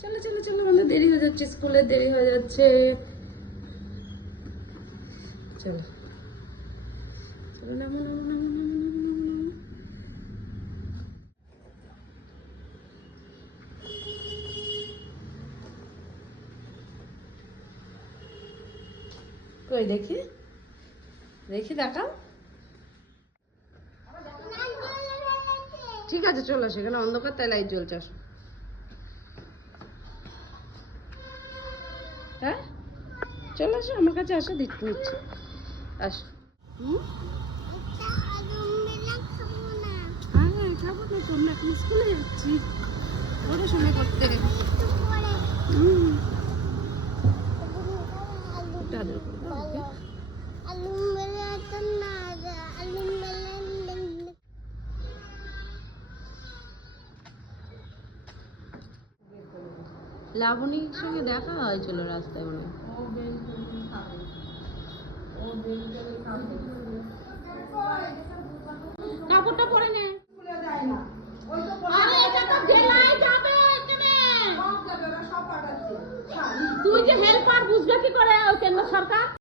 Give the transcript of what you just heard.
চলো চলো চলো, আমাদের দেরি হয়ে যাচ্ছে, স্কুলে দেরি হয়ে যাচ্ছে। চলো চলো, নামো নামো নামো নামো নামো নামো। কই দেখি, দেখি দেখাও। ঠিক আছে চলো, সেখানে অন্ধকার, তাই লাইট জ্বলছে। আসো। হ্যাঁ চলে আসো, আমার কাছে আসো, দিচ্ছি নিচ্ছি, আসো। হ্যাঁ খাবো না তো, আমরা এখন স্কুলে যাচ্ছি পড়াশোনা করতে। আদর করে দাও ওকে। লাবণীর সঙ্গে দেখা হয়েছিল রাস্তায় মনে হয়। কাপড়টা পরে নে। আরে এটা তো গেলাই যাবে এখানে। তুই যে হেল্পার বুঝবে কি করে কেন্দ্র সরকার?